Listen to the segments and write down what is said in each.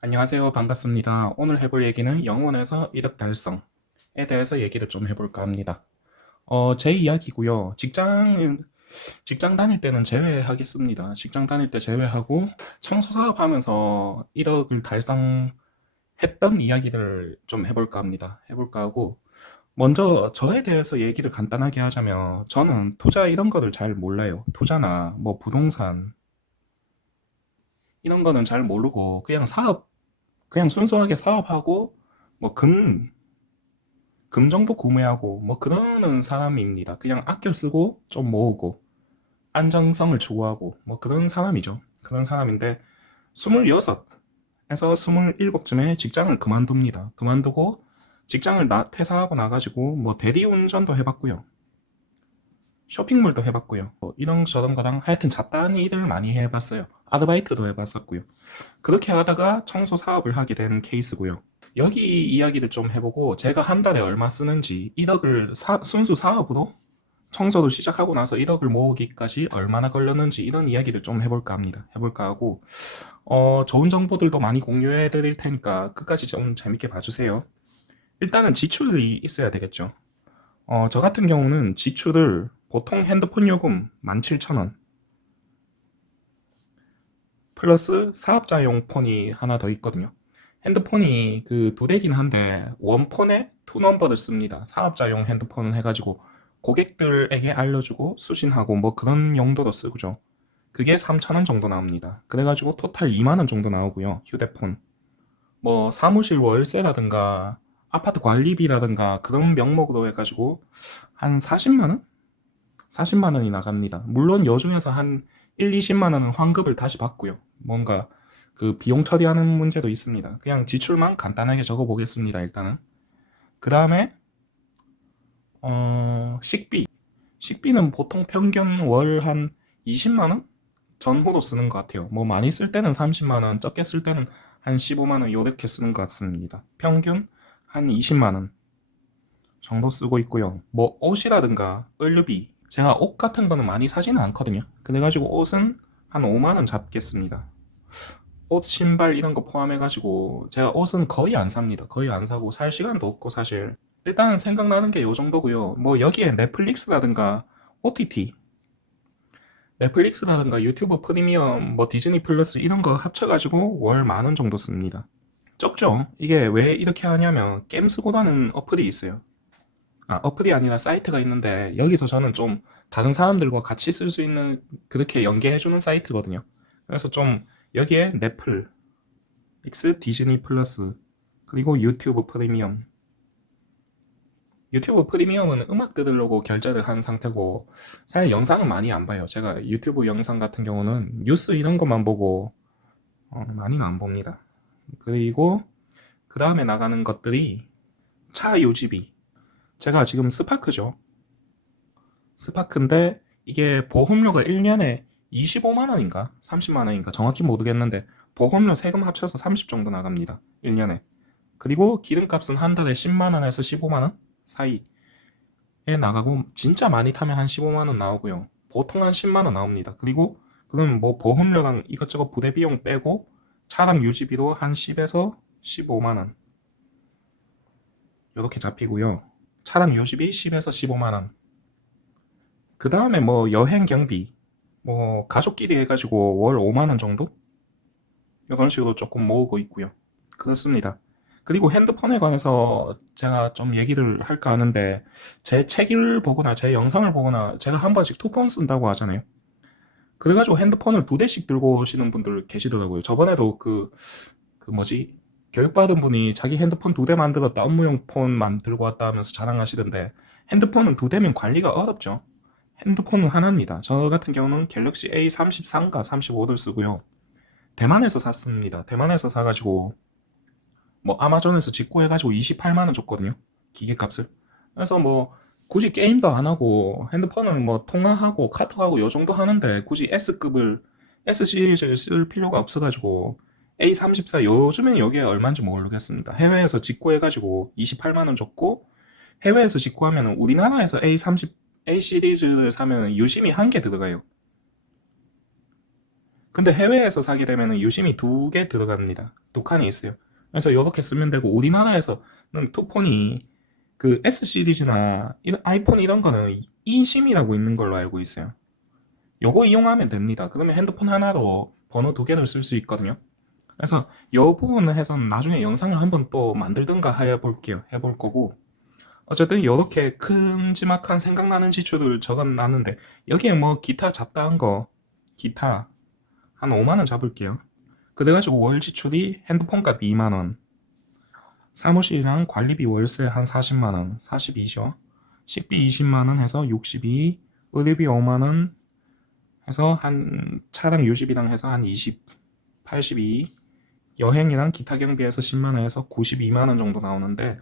안녕하세요. 반갑습니다. 오늘 해볼 얘기는 영혼에서 이득 달성에 대해서 얘기를 좀 해볼까 합니다. 제 이야기고요. 직장 다닐 때는 제외하겠습니다. 직장 다닐 때 제외하고 청소 사업 하면서 1억을 달성했던 이야기를 좀 해볼까 합니다. 해볼까 하고 먼저 저에 대해서 얘기를 간단하게 하자면 저는 투자 이런 거를 잘 몰라요. 투자나 뭐 부동산 이런 거는 잘 모르고 그냥 순수하게 사업하고 뭐 금 정도 구매하고 뭐 그러는 사람입니다. 그냥 아껴 쓰고 좀 모으고 안정성을 추구하고 뭐 그런 사람이죠. 그런 사람인데 26에서 27쯤에 직장을 그만둡니다. 그만두고 직장을 퇴사하고 나가지고 뭐 대리운전도 해봤고요. 쇼핑몰도 해봤고요. 뭐 이런저런 거랑 하여튼 잡다한 일을 많이 해봤어요. 아르바이트도 해봤었고요. 그렇게 하다가 청소 사업을 하게 된 케이스고요. 여기 이야기를 좀 해보고 제가 한 달에 얼마 쓰는지 1억을 순수 사업으로 청소를 시작하고 나서 1억을 모으기까지 얼마나 걸렸는지 이런 이야기를 좀 해볼까 합니다. 해볼까 하고 좋은 정보들도 많이 공유해 드릴 테니까 끝까지 좀 재밌게 봐주세요. 일단은 지출이 있어야 되겠죠. 저 같은 경우는 지출을 보통 핸드폰 요금 17,000원 플러스 사업자용 폰이 하나 더 있거든요. 핸드폰이 그 두 대긴 한데 원폰에 투 넘버를 씁니다. 사업자용 핸드폰을 해가지고 고객들에게 알려주고 수신하고 뭐 그런 용도로 쓰고죠. 그게 3,000원 정도 나옵니다. 그래가지고 토탈 2만 원 정도 나오고요. 휴대폰. 뭐 사무실 월세라든가 아파트 관리비라든가 그런 명목으로 해가지고 한 40만 원? 40만 원이 나갑니다. 물론 요 중에서 한 1, 20만 원은 환급을 다시 받고요. 뭔가 그 비용 처리하는 문제도 있습니다. 그냥 지출만 간단하게 적어 보겠습니다. 일단은. 그 다음에 식비. 식비는 보통 평균 월 한 20만 원 전후로 쓰는 것 같아요. 뭐 많이 쓸 때는 30만 원, 적게 쓸 때는 한 15만 원 요렇게 쓰는 것 같습니다. 평균 한 20만 원 정도 쓰고 있고요. 뭐 옷이라든가 의류비. 제가 옷 같은 거는 많이 사지는 않거든요. 그래가지고 옷은 한 5만 원 잡겠습니다. 옷, 신발 이런 거 포함해가지고 제가 옷은 거의 안 삽니다. 거의 안 사고 살 시간도 없고 사실. 일단 생각나는 게 요 정도고요. 뭐 여기에 넷플릭스라든가 OTT, 넷플릭스라든가 유튜브 프리미엄, 뭐 디즈니 플러스 이런 거 합쳐가지고 월 만 원 정도 씁니다. 적죠? 이게 왜 이렇게 하냐면 겜스고라는 어플이 있어요. 어플이 아니라 사이트가 있는데 여기서 저는 좀 다른 사람들과 같이 쓸 수 있는 그렇게 연계해주는 사이트거든요. 그래서 좀 여기에 넷플, 익스, 디즈니 플러스, 그리고 유튜브 프리미엄. 유튜브 프리미엄은 음악 들으려고 결제를 한 상태고 사실 영상은 많이 안 봐요. 제가 유튜브 영상 같은 경우는 뉴스 이런 것만 보고 많이는 안 봅니다. 그리고 그 다음에 나가는 것들이 차 유지비. 제가 지금 스파크죠. 스파크인데 이게 보험료가 1년에 25만 원인가 30만 원인가 정확히 모르겠는데 보험료 세금 합쳐서 30 정도 나갑니다. 1년에. 그리고 기름값은 한 달에 10만 원에서 15만 원 사이에 나가고 진짜 많이 타면 한 15만 원 나오고요. 보통 한 10만 원 나옵니다. 그리고 그럼 뭐 보험료랑 이것저것 부대 비용 빼고 차량 유지비도 한 10에서 15만 원 이렇게 잡히고요. 차량 유지비 10에서 15만 원. 그 다음에 뭐 여행 경비, 뭐 가족끼리 해가지고 월 5만 원 정도? 이런 식으로 조금 모으고 있고요. 그렇습니다. 그리고 핸드폰에 관해서 제가 좀 얘기를 할까 하는데 제 책을 보거나 제 영상을 보거나 제가 한 번씩 투폰 쓴다고 하잖아요. 그래가지고 핸드폰을 두 대씩 들고 오시는 분들 계시더라고요. 저번에도 그 뭐지? 교육받은 분이 자기 핸드폰 두 대 만들었다, 업무용 폰만 들고 왔다 하면서 자랑하시던데 핸드폰은 두 대면 관리가 어렵죠. 핸드폰은 하나입니다. 저 같은 경우는 갤럭시 A33과 35를 쓰고요. 대만에서 샀습니다. 대만에서 사가지고 뭐 아마존에서 직구해가지고 28만 원 줬거든요. 기계값을. 그래서 뭐 굳이 게임도 안 하고 핸드폰을 뭐 통화하고 카톡하고 요 정도 하는데 굳이 S 시리즈를 쓸 필요가 없어가지고 A34 요즘엔 여기에 얼마인지 모르겠습니다. 해외에서 직구해가지고 28만 원 줬고 해외에서 직구하면 우리나라에서 A 시리즈를 사면 유심히 한 개 들어가요. 근데 해외에서 사게 되면은 유심이 2개 들어갑니다. 2칸이 있어요. 그래서 이렇게 쓰면 되고, 우리나라에서는 투폰이 그 S 시리즈나 아이폰 이런 거는 e심이라고 있는 걸로 알고 있어요. 요거 이용하면 됩니다. 그러면 핸드폰 하나로 번호 2개를 쓸 수 있거든요. 그래서 요 부분을 해서 나중에 영상을 한번 또 만들든가 해볼게요. 해볼 거고. 어쨌든 이렇게 큼지막한 생각나는 지출을 적어놨는데, 여기에 뭐 기타 잡다한 거, 기타 한 5만원 잡을게요. 그래가지고 월 지출이 핸드폰 값 2만원, 사무실이랑 관리비 월세 한 40만원, 42죠. 식비 20만원 해서 62, 의료비 5만원 해서 한 차량 유지비랑 해서 한 20, 82, 여행이랑 기타 경비해서 10만원 해서 92만원 정도 나오는데,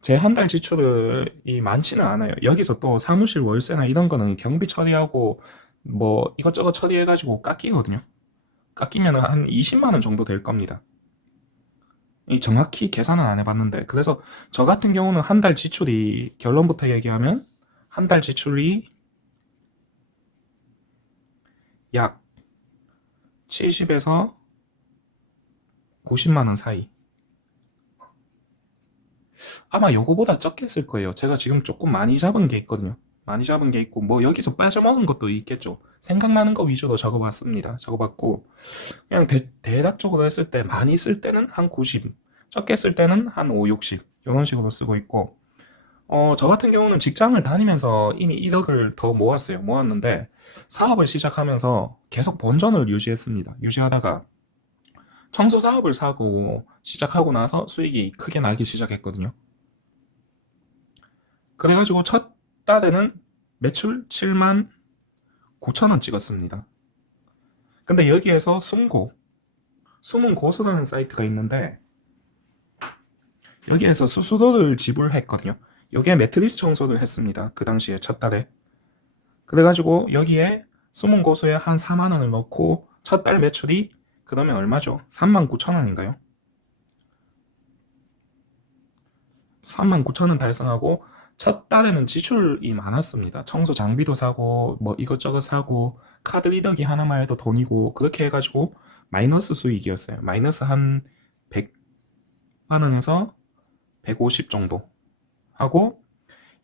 제 한 달 지출이 많지는 않아요. 여기서 또 사무실 월세나 이런 거는 경비 처리하고 뭐 이것저것 처리해가지고 깎이거든요. 깎이면 한 20만원 정도 될 겁니다. 정확히 계산은 안 해봤는데, 그래서 저 같은 경우는 한 달 지출이, 결론부터 얘기하면 한 달 지출이 약 70에서 90만원 사이. 아마 요거보다 적게 쓸 거예요. 제가 지금 조금 많이 잡은 게 있거든요. 많이 잡은 게 있고, 뭐 여기서 빠져먹은 것도 있겠죠. 생각나는 거 위주로 적어봤습니다. 적어봤고, 그냥 대략적으로 했을 때 많이 쓸 때는 한 90, 적게 쓸 때는 한 5, 60 이런 식으로 쓰고 있고, 저 같은 경우는 직장을 다니면서 이미 1억을 더 모았어요. 모았는데 사업을 시작하면서 계속 본전을 유지했습니다. 유지하다가 청소 사업을 사고 시작하고 나서 수익이 크게 나기 시작했거든요. 그래가지고 첫 달에는 매출 7만 9천 원 찍었습니다. 근데 여기에서 숨은 고수라는 사이트가 있는데, 여기에서 수수료를 지불했거든요. 여기에 매트리스 청소를 했습니다. 그 당시에 첫 달에. 그래가지고 여기에 숨은 고수에 한 4만 원을 넣고 첫 달 매출이 그러면 얼마죠? 3만 9천 원인가요? 3만 9천 원 달성하고, 첫 달에는 지출이 많았습니다. 청소 장비도 사고 뭐 이것저것 사고 카드 리더기 하나만 해도 돈이고, 그렇게 해가지고 마이너스 수익이었어요. 마이너스 한 100만 원에서 150 정도 하고,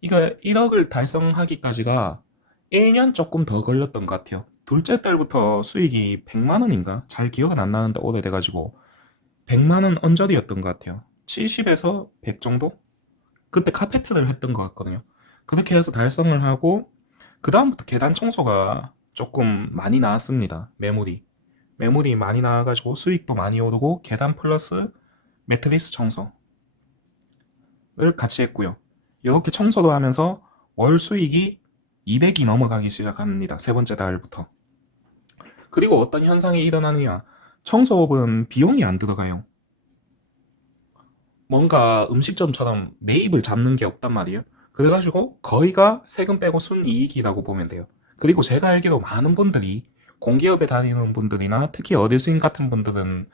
이거 1억을 달성하기까지가 1년 조금 더 걸렸던 것 같아요. 둘째 달부터 수익이 100만 원인가? 잘 기억은 안 나는데 오래돼가지고 100만 원 언저리였던 것 같아요. 70에서 100 정도? 그때 카페트를 했던 것 같거든요. 그렇게 해서 달성을 하고, 그 다음부터 계단 청소가 조금 많이 나왔습니다. 매물이 많이 나와가지고 수익도 많이 오르고, 계단 플러스 매트리스 청소를 같이 했고요. 이렇게 청소도 하면서 월 수익이 200이 넘어가기 시작합니다. 세 번째 달부터. 그리고 어떤 현상이 일어나느냐, 청소업은 비용이 안 들어가요. 뭔가 음식점처럼 매입을 잡는 게 없단 말이에요. 그래가지고 거의가 세금 빼고 순이익이라고 보면 돼요. 그리고 제가 알기로 많은 분들이, 공기업에 다니는 분들이나 특히 어르신 같은 분들은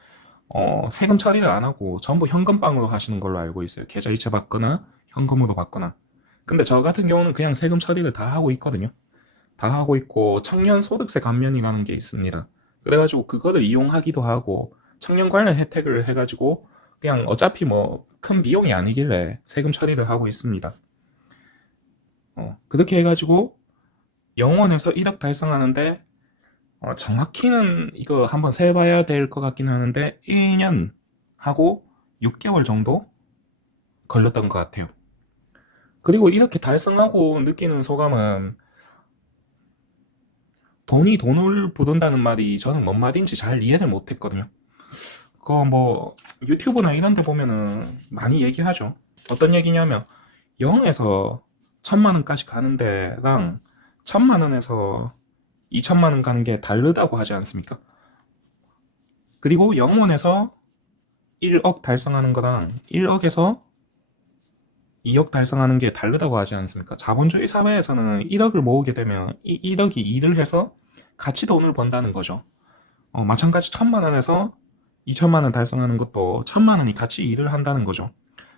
세금 처리를 안 하고 전부 현금빵으로 하시는 걸로 알고 있어요. 계좌이체 받거나 현금으로 받거나. 근데 저 같은 경우는 그냥 세금 처리를 다 하고 있거든요. 다 하고 있고, 청년 소득세 감면이라는 게 있습니다. 그래가지고 그거를 이용하기도 하고, 청년 관련 혜택을 해가지고 그냥 어차피 뭐 큰 비용이 아니길래 세금 처리를 하고 있습니다. 그렇게 해가지고 영원에서 1억 달성하는데, 정확히는 이거 한번 세봐야 될 것 같긴 하는데 1년 하고 6개월 정도 걸렸던 것 같아요. 그리고 이렇게 달성하고 느끼는 소감은, 돈이 돈을 부른다는 말이 저는 뭔 말인지 잘 이해를 못했거든요. 그거 뭐 유튜브나 이런 데 보면은 많이 얘기하죠. 어떤 얘기냐면 0에서 1000만 원까지 가는 데랑 1000만 원에서 2000만 원 가는 게 다르다고 하지 않습니까? 그리고 0원에서 1억 달성하는 거랑 1억에서 2억 달성하는 게 다르다고 하지 않습니까? 자본주의 사회에서는 1억을 모으게 되면 이 1억이 일을 해서 같이 돈을 번다는 거죠. 마찬가지 1000만 원에서 2000만 원 달성하는 것도 1000만 원이 같이 일을 한다는 거죠.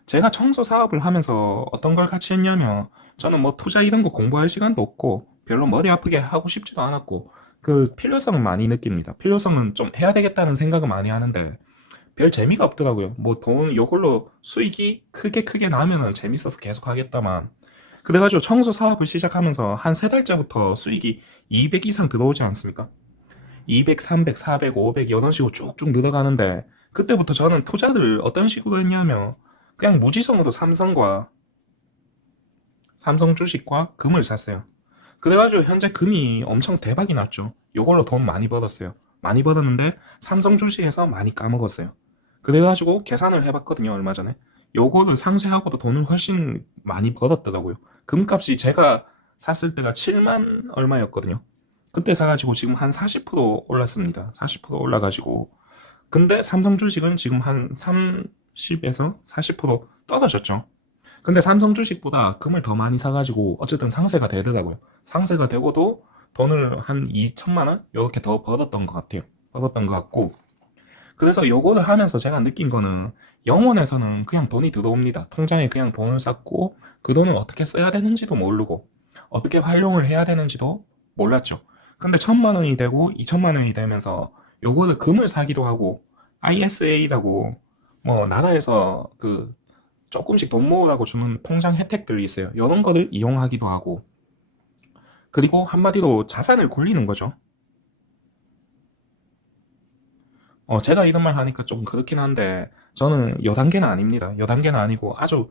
제가 청소 사업을 하면서 어떤 걸 같이 했냐면, 저는 뭐 투자 이런 거 공부할 시간도 없고 별로 머리 아프게 하고 싶지도 않았고, 그 필요성은 많이 느낍니다. 필요성은 좀 해야 되겠다는 생각은 많이 하는데 별 재미가 없더라고요. 뭐 돈 요걸로 수익이 크게 나면은 재밌어서 계속 하겠다만, 그래가지고 청소 사업을 시작하면서 한 세 달째부터 수익이 200 이상 들어오지 않습니까? 200, 300, 400, 500 이런 식으로 쭉쭉 늘어가는데, 그때부터 저는 투자를 어떤 식으로 했냐면 그냥 무지성으로 삼성 주식과 금을 샀어요. 그래가지고 현재 금이 엄청 대박이 났죠. 요걸로 돈 많이 벌었어요. 많이 벌었는데 삼성 주식에서 많이 까먹었어요. 그래가지고 계산을 해봤거든요, 얼마 전에. 요거를 상쇄하고도 돈을 훨씬 많이 벌었더라고요. 금값이 제가 샀을 때가 7만 얼마였거든요. 그때 사가지고 지금 한 40% 올랐습니다. 40% 올라가지고. 근데 삼성 주식은 지금 한 30에서 40% 떨어졌죠. 근데 삼성 주식보다 금을 더 많이 사가지고 어쨌든 상세가 되더라고요. 상세가 되고도 돈을 한 2천만 원? 이렇게 더 벌었던 것 같아요. 벌었던 것 같고. 그래서 요거를 하면서 제가 느낀 거는 영원에서는 그냥 돈이 들어옵니다. 통장에 그냥 돈을 쌓고 그 돈을 어떻게 써야 되는지도 모르고 어떻게 활용을 해야 되는지도 몰랐죠. 근데 1,000만 원이 되고 2,000만 원이 되면서 요거를 금을 사기도 하고 ISA라고 뭐 나라에서 그 조금씩 돈 모으라고 주는 통장 혜택들이 있어요. 이런 거를 이용하기도 하고, 그리고 한마디로 자산을 굴리는 거죠. 제가 이런 말 하니까 좀 그렇긴 한데 저는 여단계는 아닙니다. 여단계는 아니고 아주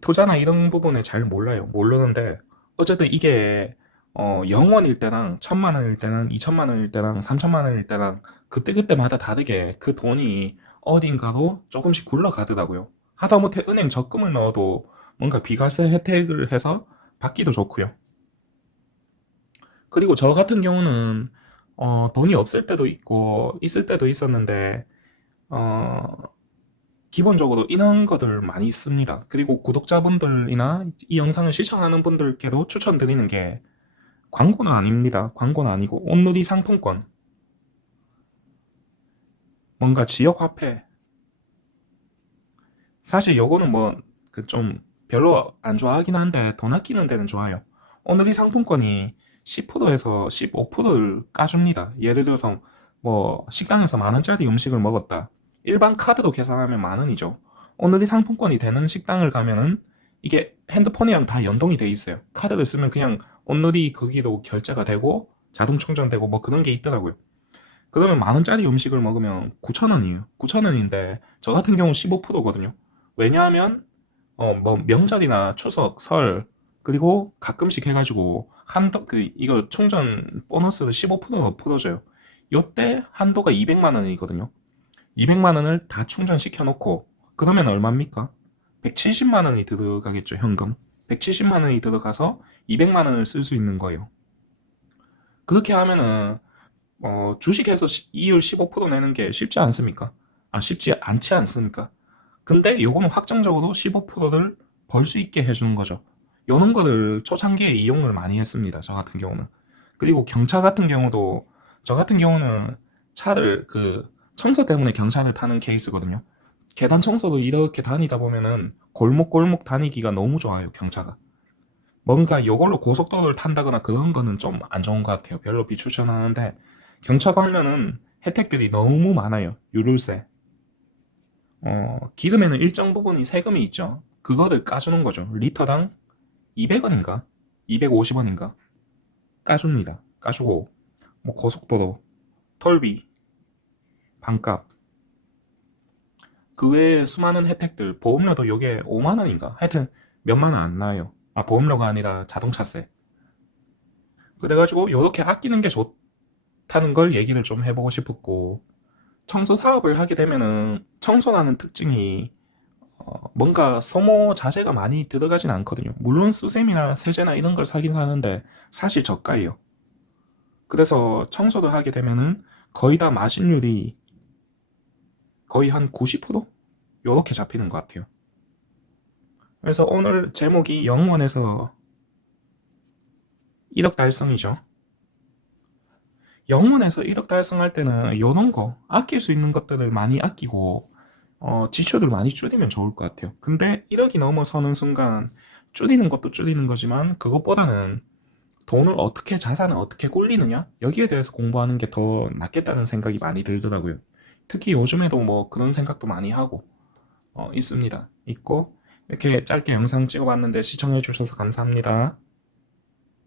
투자나 이런 부분에 잘 몰라요. 모르는데 어쨌든 이게 0원일 때랑 1,000만 원일 때랑 2,000만 원일 때랑 3,000만 원일 때랑 그때그때마다 다르게 그 돈이 어딘가로 조금씩 굴러가더라고요. 하다못해 은행 적금을 넣어도 뭔가 비과세 혜택을 해서 받기도 좋고요. 그리고 저 같은 경우는 돈이 없을 때도 있고 있을 때도 있었는데 어, 기본적으로 이런 것들 많이 씁니다. 그리고 구독자분들이나 이 영상을 시청하는 분들께도 추천드리는 게, 광고는 아닙니다. 광고는 아니고 온누리 상품권, 뭔가 지역 화폐. 사실 요거는 뭐 그 좀 별로 안 좋아하긴 한데 돈 아끼는 데는 좋아요. 온누리 상품권이 10%에서 15%를 까줍니다. 예를 들어서 뭐 식당에서 10,000원짜리 음식을 먹었다. 일반 카드로 계산하면 10,000원이죠. 온누리 상품권이 되는 식당을 가면은 이게 핸드폰이랑 다 연동이 돼 있어요. 카드를 쓰면 그냥 온누리 거기로 결제가 되고 자동 충전되고 뭐 그런 게 있더라고요. 그러면 10,000원짜리 음식을 먹으면 9,000원이에요. 9,000원인데 저 같은 경우 15%거든요. 왜냐하면 뭐 명절이나 추석, 설 그리고 가끔씩 해가지고 한도 그 이거 충전 보너스를 15%더 풀어줘요. 요때 한도가 200만 원이거든요. 200만 원을 다 충전시켜 놓고 그러면 얼마입니까? 170만 원이 들어가겠죠, 현금. 170만 원이 들어가서 200만 원을 쓸 수 있는 거예요. 그렇게 하면은 주식에서 이율 15% 내는 게 쉽지 않습니까? 쉽지 않지 않습니까? 근데 요거는 확정적으로 15%를 벌 수 있게 해주는 거죠. 요런 거를 초창기에 이용을 많이 했습니다. 저 같은 경우는. 그리고 경차 같은 경우도, 저 같은 경우는 차를 청소 때문에 경차를 타는 케이스거든요. 계단 청소도 이렇게 다니다 보면은 골목골목 다니기가 너무 좋아요, 경차가. 뭔가 요걸로 고속도로를 탄다거나 그런 거는 좀 안 좋은 것 같아요. 별로 비추천하는데 경차 걸면은 혜택들이 너무 많아요. 유류세. 기름에는 일정 부분이 세금이 있죠. 그거를 까주는 거죠. 리터당 200원인가? 250원인가? 까줍니다. 까주고, 뭐 고속도로, 톨비, 반값, 그 외에 수많은 혜택들, 보험료도 요게 5만 원인가? 하여튼 몇만 원 안 나요. 보험료가 아니라 자동차세. 그래가지고 요렇게 아끼는 게 좋다는 걸 얘기를 좀 해보고 싶었고, 청소 사업을 하게 되면은 청소라는 특징이 뭔가 소모 자재가 많이 들어가진 않거든요. 물론 수세미나 세제나 이런 걸 사긴 하는데 사실 저가예요. 그래서 청소를 하게 되면은 거의 다 마진율이 거의 한 90%? 요렇게 잡히는 것 같아요. 그래서 오늘 제목이 영원에서 1억 달성이죠. 영원에서 1억 달성할 때는 요런 거 아낄 수 있는 것들을 많이 아끼고 지출을 많이 줄이면 좋을 것 같아요. 근데 1억이 넘어서는 순간 줄이는 것도 줄이는 거지만 그것보다는 돈을 어떻게, 자산을 어떻게 굴리느냐? 여기에 대해서 공부하는 게 더 낫겠다는 생각이 많이 들더라고요. 특히 요즘에도 뭐 그런 생각도 많이 하고 있습니다. 있고, 이렇게 짧게 영상 찍어봤는데 시청해주셔서 감사합니다.